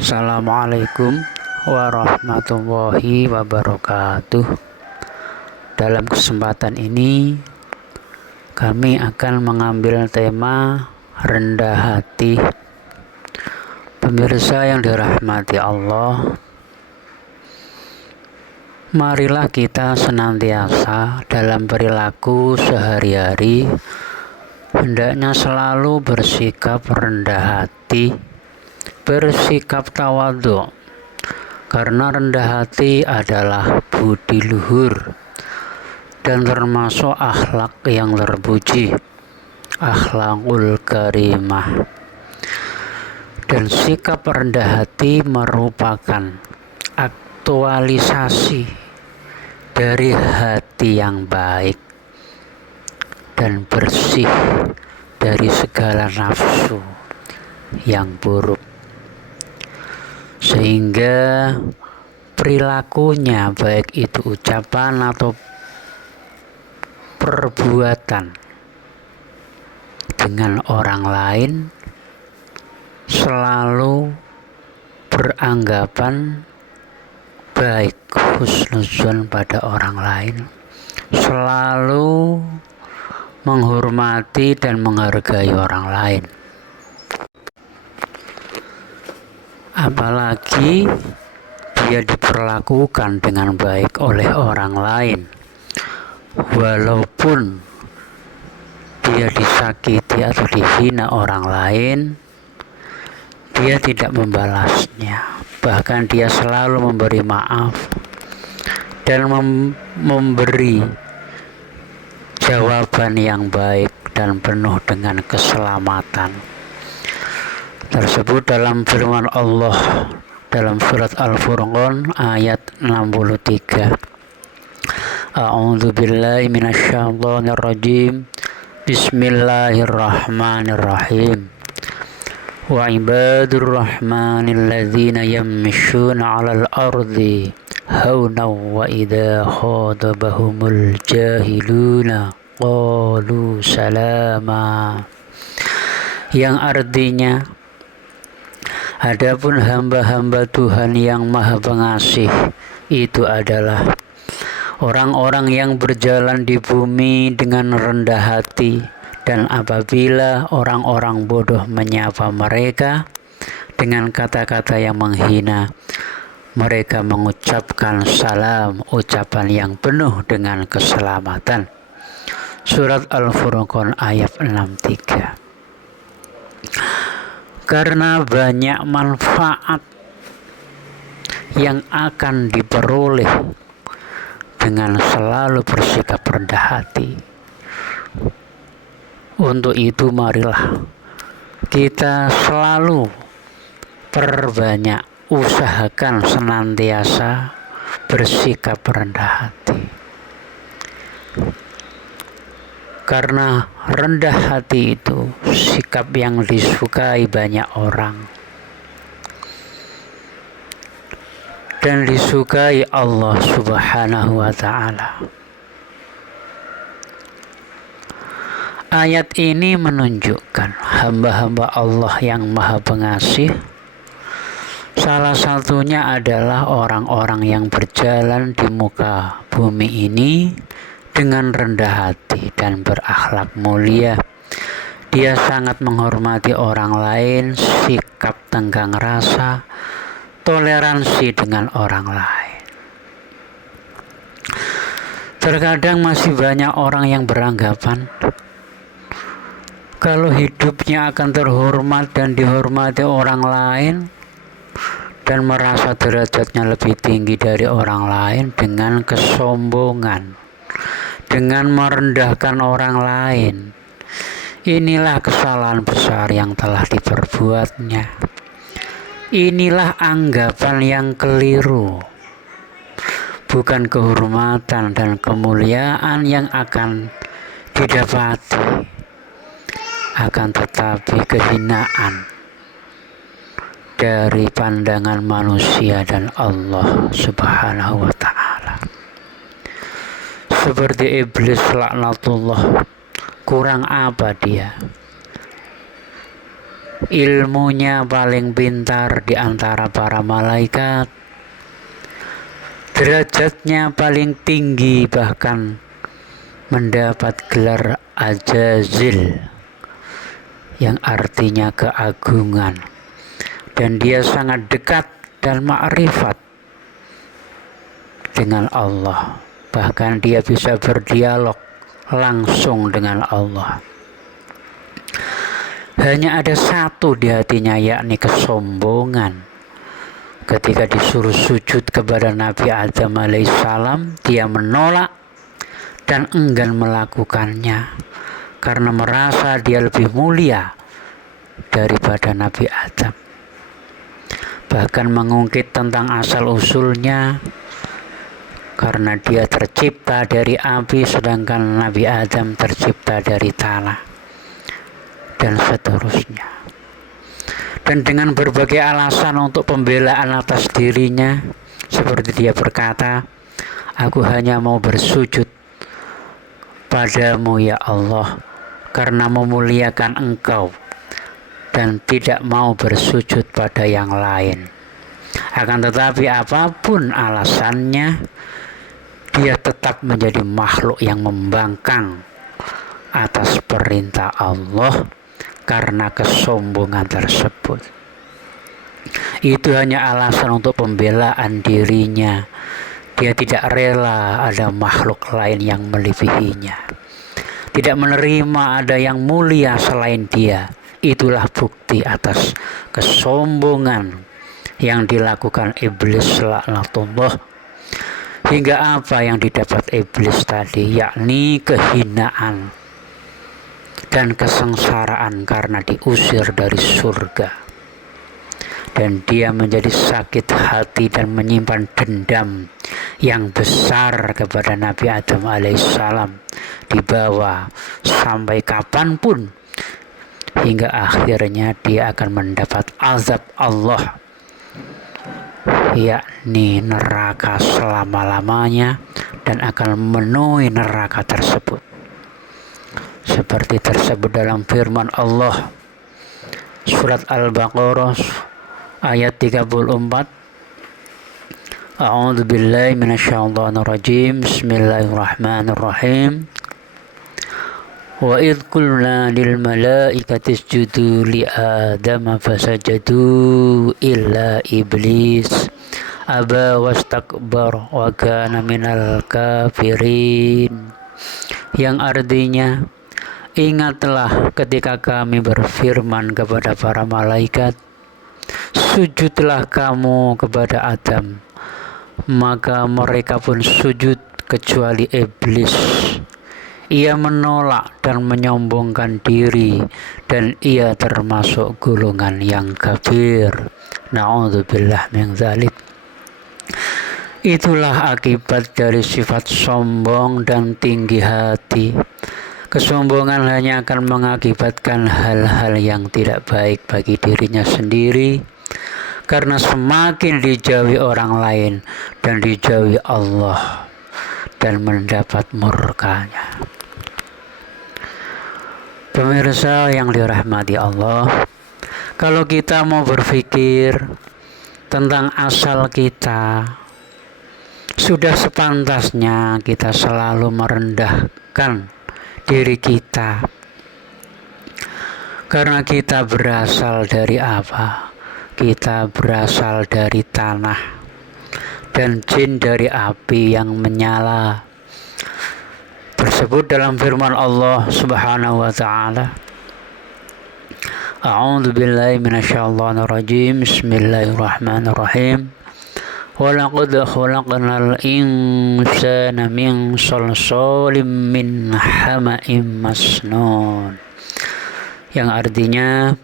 Assalamualaikum warahmatullahi wabarakatuh. Dalam kesempatan ini kami akan mengambil tema rendah hati. Pemirsa yang dirahmati Allah, marilah kita senantiasa dalam perilaku sehari-hari hendaknya selalu bersikap rendah hati, bersikap tawadhu, karena rendah hati adalah budi luhur dan termasuk akhlak yang terpuji, akhlakul karimah. Dan sikap rendah hati merupakan aktualisasi dari hati yang baik dan bersih dari segala nafsu yang buruk, sehingga perilakunya, baik itu ucapan atau perbuatan dengan orang lain, selalu beranggapan baik, husnuzon pada orang lain, selalu menghormati dan menghargai orang lain. Apalagi dia diperlakukan dengan baik oleh orang lain, walaupun dia disakiti atau dihina orang lain, dia tidak membalasnya, bahkan dia selalu memberi maaf dan memberi jawaban yang baik dan penuh dengan keselamatan. Tersebut dalam firman Allah dalam surat Al-Furqan ayat 63. A'udzu billahi minasyaitonir rajim. Bismillahirrahmanirrahim. Wa ibadur rahmanil ladzina yamshuna 'alal ardi hauna wa idza khadabahumul jahiluna qalu salama, yang artinya, adapun hamba-hamba Tuhan yang Maha Pengasih itu adalah orang-orang yang berjalan di bumi dengan rendah hati, dan apabila orang-orang bodoh menyapa mereka dengan kata-kata yang menghina, mereka mengucapkan salam, ucapan yang penuh dengan keselamatan. Surat Al-Furqan ayat 63. Karena banyak manfaat yang akan diperoleh dengan selalu bersikap rendah hati. Untuk itu marilah kita selalu perbanyak, usahakan senantiasa bersikap rendah hati. Karena rendah hati itu sikap yang disukai banyak orang dan disukai Allah Subhanahu wa ta'ala. Ayat ini menunjukkan hamba-hamba Allah yang Maha Pengasih, salah satunya adalah orang-orang yang berjalan di muka bumi ini dengan rendah hati dan berakhlak mulia. Dia sangat menghormati orang lain, sikap tenggang rasa, toleransi dengan orang lain. Terkadang masih banyak orang yang beranggapan kalau hidupnya akan terhormat dan dihormati orang lain, dan merasa derajatnya lebih tinggi dari orang lain dengan kesombongan, dengan merendahkan orang lain. Inilah kesalahan besar yang telah diperbuatnya. Inilah anggapan yang keliru. Bukan kehormatan dan kemuliaan yang akan didapati, akan tetapi kehinaan dari pandangan manusia dan Allah Subhanahu wa ta'ala. Seperti iblis laknatullah, kurang apa dia? ilmunya paling pintar di antara para malaikat, derajatnya paling tinggi, bahkan mendapat gelar Ajazil yang artinya keagungan, dan dia sangat dekat dan ma'rifat dengan Allah, bahkan dia bisa berdialog langsung dengan Allah. Hanya ada satu di hatinya, yakni kesombongan. Ketika disuruh sujud kepada Nabi Adam alaihissalam, dia menolak dan enggan melakukannya karena merasa dia lebih mulia daripada Nabi Adam. Bahkan mengungkit tentang asal-usulnya, karena dia tercipta dari api sedangkan Nabi Adam tercipta dari tanah, dan seterusnya. Dan dengan berbagai alasan untuk pembelaan atas dirinya, seperti dia berkata, "Aku hanya mau bersujud padamu ya Allah karena memuliakan Engkau, dan tidak mau bersujud pada yang lain." Akan tetapi apapun alasannya, dia tetap menjadi makhluk yang membangkang atas perintah Allah karena kesombongan tersebut. Itu hanya alasan untuk pembelaan dirinya. Dia tidak rela ada makhluk lain yang melebihinya, tidak menerima ada yang mulia selain dia. Itulah bukti atas kesombongan yang dilakukan iblis laknatullah. Hingga apa yang didapat iblis tadi, yakni kehinaan dan kesengsaraan karena diusir dari surga. Dan dia menjadi sakit hati dan menyimpan dendam yang besar kepada Nabi Adam alaihissalam, dibawa sampai kapanpun, hingga akhirnya dia akan mendapat azab Allah, yakni neraka selama-lamanya, dan akan memenuhi neraka tersebut seperti tersebut dalam firman Allah surat Al-Baqarah ayat 34. A'udzu billahi minasyaitonir rajim. Bismillahirrahmanirrahim. Wa idh qulna lil malaikati isjudu li adama fasajadu illa iblis aba wastakbar wa kana minal kafirin. Yang artinya, ingatlah ketika kami berfirman kepada para malaikat, sujudlah kamu kepada Adam, maka mereka pun sujud kecuali iblis. Ia menolak dan menyombongkan diri, dan ia termasuk golongan yang kafir. Na'udzubillah min dzalik. Itulah akibat dari sifat sombong dan tinggi hati. Kesombongan hanya akan mengakibatkan hal-hal yang tidak baik bagi dirinya sendiri, karena semakin dijauhi orang lain dan dijauhi Allah dan mendapat murkanya. Pemirsa yang dirahmati Allah, kalau kita mau berpikir tentang asal kita, sudah sepantasnya kita selalu merendahkan diri kita, karena kita berasal dari apa? Kita berasal dari tanah, dan jin dari api yang menyala. Tersebut dalam firman Allah Subhanahu wa taala. A'udzu billahi minasyaitonir rajim. Bismillahirrahmanirrahim. Walaqad khalaqnal insana min salsalin min hama'im masnun. Yang artinya,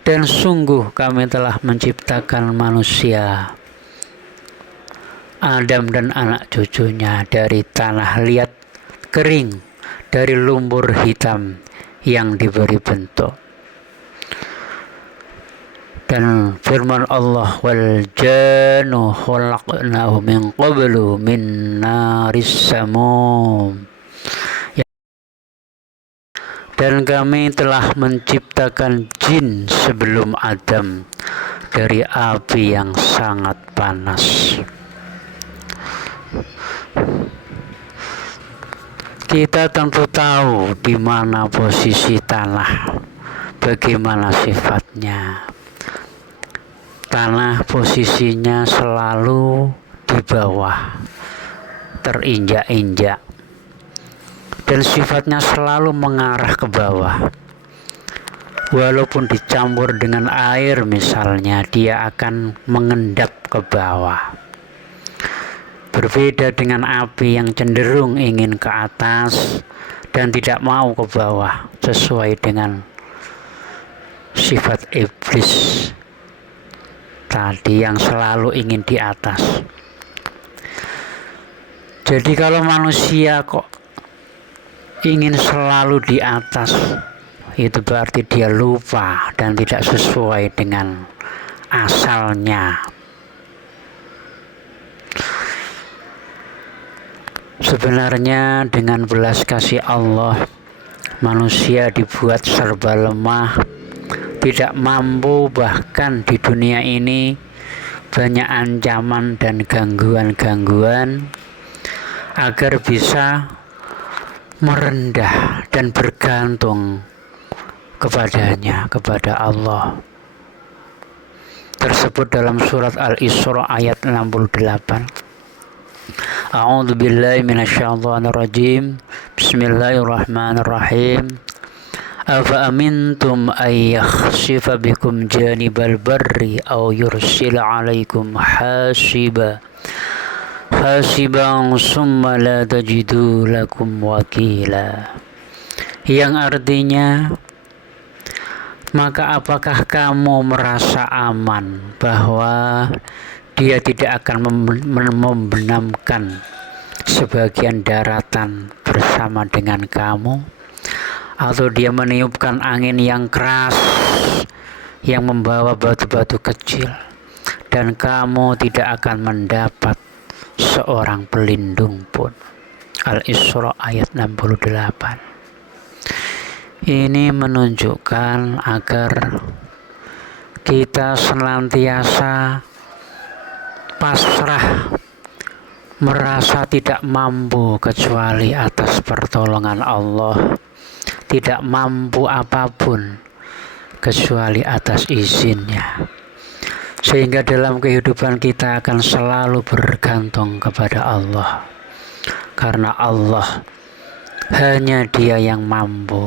dan sungguh kami telah menciptakan manusia, Adam dan anak cucunya, dari tanah liat kering, dari lumpur hitam yang diberi bentuk. Dan firman Allah, wal jannu khalaqnahu min qablu min naris samum. Dan kami telah menciptakan jin sebelum Adam dari api yang sangat panas. Kita tentu tahu di mana posisi tanah, bagaimana sifatnya. Tanah posisinya selalu di bawah, terinjak-injak, dan sifatnya selalu mengarah ke bawah. Walaupun dicampur dengan air misalnya, dia akan mengendap ke bawah. Berbeda dengan api yang cenderung ingin ke atas dan tidak mau ke bawah, sesuai dengan sifat iblis tadi yang selalu ingin di atas. Jadi kalau manusia kok ingin selalu di atas, itu berarti dia lupa dan tidak sesuai dengan asalnya. Sebenarnya dengan belas kasih Allah, manusia dibuat serba lemah, tidak mampu, bahkan di dunia ini banyak ancaman dan gangguan-gangguan agar bisa merendah dan bergantung kepadanya, kepada Allah. Tersebut dalam surat Al-Isra ayat 68. A'udzu billahi minasyaitonir rajim. Bismillahirrahmanirrahim. Afa amintum ay yakhsifa bikum janibal barri aw yursila alaikum hasiban summa la tajidu lakum wakila. Yang artinya, maka apakah kamu merasa aman bahwa dia tidak akan membenamkan sebagian daratan bersama dengan kamu, atau dia meniupkan angin yang keras yang membawa batu-batu kecil, dan kamu tidak akan mendapat seorang pelindung pun. Al-Isra ayat 68. Ini menunjukkan agar kita senantiasa pasrah, merasa tidak mampu kecuali atas pertolongan Allah, tidak mampu apapun kecuali atas izinnya, sehingga dalam kehidupan kita akan selalu bergantung kepada Allah, karena Allah hanya Dia yang mampu